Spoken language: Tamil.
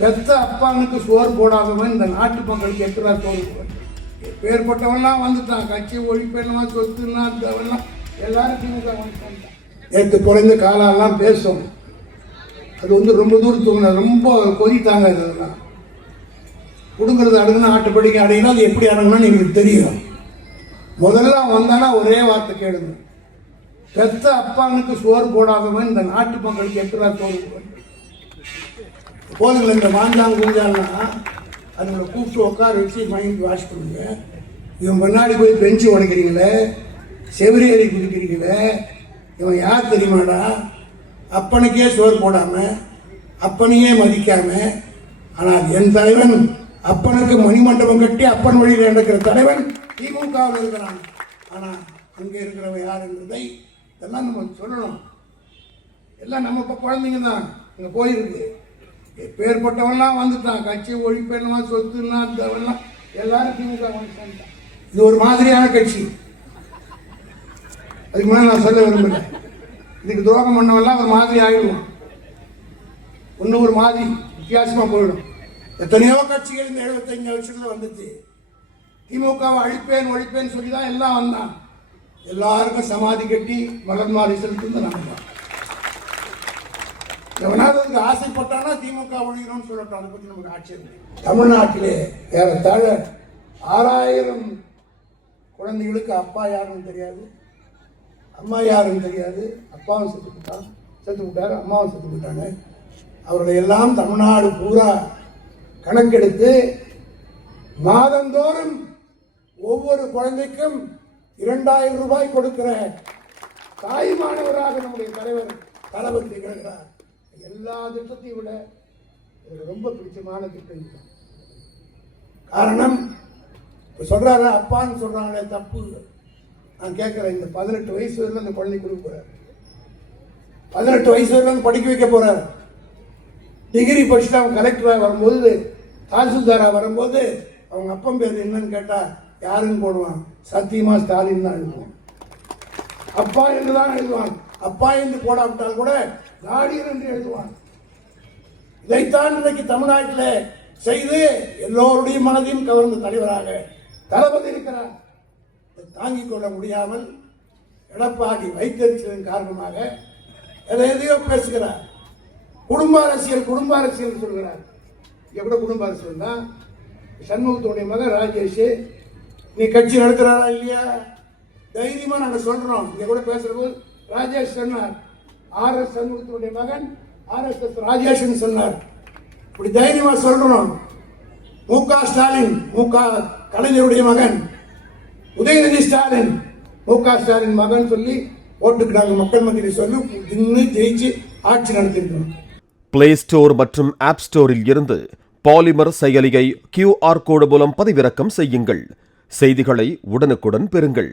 பெத்த அப்பானுக்கு சோறு போடாதவன் இந்த நாட்டு மக்களுக்கு எத்தனை சோறு போடுறது? பேர்பட்டவன்லாம் வந்துட்டான். கட்சி ஒழிப்பேன்மா சொத்துன்னா எல்லாரும் திமுக வந்துட்டான். நேற்று குறைந்த காலெல்லாம் பேசும். அது ரொம்ப தூரத்துக்கு ரொம்ப கொதித்தாங்க. இதெல்லாம் கொடுங்கறது அடுக்குன்னா ஆட்டுப்படிக்க அடையினா அது எப்படி அடங்கணும்னு எங்களுக்கு தெரியும். முதல்ல வந்தானா ஒரே வார்த்தை கேளுங்க, பெத்த அப்பானுக்கு சோறு போடாதவன் இந்த நாட்டு மக்களுக்கு எத்தனை சோறு போடுறது? போதுங்கள இந்த மாந்தாங்க குஞ்சாலாம் அதுங்களை கூப்பிட்டு உட்கார வச்சு மைண்ட் வாஷ் பண்ணுங்க. இவன் முன்னாடி போய் பெஞ்சு உடைக்கிறீங்களே, செவிரியறி குதிக்கிறீங்களே, இவன் யார் தெரியுமாடா? அப்பனுக்கே சோறு போடாம அப்பனையே மதிக்காம, ஆனால் என் தலைவன் அப்பனுக்கு மணிமண்டபம் கட்டி அப்பன் வழியில் நடக்கிற தலைவன் திமுகவில் இருக்கிறான். ஆனால் அங்கே இருக்கிறவன் யார் என்பதை இதெல்லாம் நம்ம சொல்லணும். எல்லாம் நம்ம குழந்தைங்க தான் இங்கே போயிருக்கு. பேர்பட்டவன்லாம் வந்துட்டான். கட்சி ஒழிப்பேன்மா சொத்துன்னா எல்லாரும் திமுக வந்துட்டான். இது ஒரு மாதிரியான கட்சி. அதுக்கு மேலே நான் சொல்ல விரும்பல. இதுக்கு துரோகம் பண்ணவெல்லாம் ஒரு மாதிரி ஆகிடுவோம். இன்னும் ஒரு மாதிரி வித்தியாசமாக போயிடும். எத்தனையோ கட்சிகள் இந்த 75 வருஷத்துல வந்துச்சு. திமுகவை ஒழிப்பேன்னு சொல்லி தான் எல்லாம் வந்தான். எல்லாருக்கும் சமாதி கட்டி மலர் மாறி செலுத்து நம்ம எவனாவது அதுக்கு ஆசைப்பட்டானா திமுக ஒழிக்கணும்னு சொல்லட்டும். அதை பற்றி நமக்கு ஆட்சேபம். தமிழ்நாட்டிலே ஏறத்தாழ 6000 குழந்தைகளுக்கு அப்பா யாருன்னு தெரியாது, அம்மா யாருன்னு தெரியாது. அப்பாவும் செத்து விட்டாரு, அம்மாவும் செத்து விட்டாங்க. அவர்களை எல்லாம் தமிழ்நாடு பூரா கணக்கெடுத்து மாதந்தோறும் ஒவ்வொரு குழந்தைக்கும் 2000 ரூபாய் கொடுக்கிற தாய்மானவராக நம்முடைய தலைவர் தளபதி திகழ்கிறார். எல்லா திட்டத்தையும் விட எனக்கு ரொம்ப பிடிச்சமான திட்டம். காரணம் சொல்றாரு, அப்பான்னு சொல்றாங்களே தப்பு. நான் கேட்கிறேன், இந்த 18 வயசு வரையில அந்த குழந்தை கொடுக்க போறாரு. 18 வயசு வரையில படிக்க வைக்க போறாரு. டிகிரி படிச்சுட்டு அவன் கலெக்டராக வரும்போது, தாசில்தாரா வரும்போது அவங்க அப்பன் பேர் என்னன்னு கேட்டா யாருன்னு போடுவான்? சத்தியமா ஸ்டாலின் தான் எழுதுவான். அப்பா என்று தான் எழுதுவான். அப்பா என்று போடாவிட்டால் கூட நாடியர் என்று எழுதுவான். இதைத்தான் இன்றைக்கு தமிழ்நாட்டில் செய்து எல்லோருடைய மனதையும் கவர்ந்த தலைவராக தளபதி இருக்கிறார். தாங்கிக் கொள்ள முடியாமல் எடப்பாடி வைத்தறிச்சலின் காரணமாக எதையோ பேசுகிறார். குடும்ப அரசியல் சொல்கிறார். இங்க கூட குடும்ப அரசியல் தான். சண்முகத்துடைய மகன் ராஜேஷ் நீ கட்சி நடத்துறாரா இல்லையா? தைரியமா நாங்க சொல்றோம். இங்க கூட பேசுறது ராஜேஷ் சொன்னார், RS சண்முகத்துடைய மகன் RSS ராஜேஷ் சொன்னார். இப்படி தைரியமா சொல்றோம். முக ஸ்டாலின், கலைஞருடைய மகன் உதயநிதி ஸ்டாலின், முக ஸ்டாலின் மகன் சொல்லி ஓட்டுக்கு நாங்கள் மக்கள் மத்தியில் சொல்லி இன்னும் ஜெயிச்சு ஆட்சி நடத்திருக்கிறோம். பிளே ஸ்டோர் மற்றும் ஆப் ஸ்டோரில் இருந்து பாலிமர் செயலியை QR கோடு மூலம் பதிவிறக்கம் செய்யுங்கள். செய்திகளை உடனுக்குடன் பெறுங்கள்.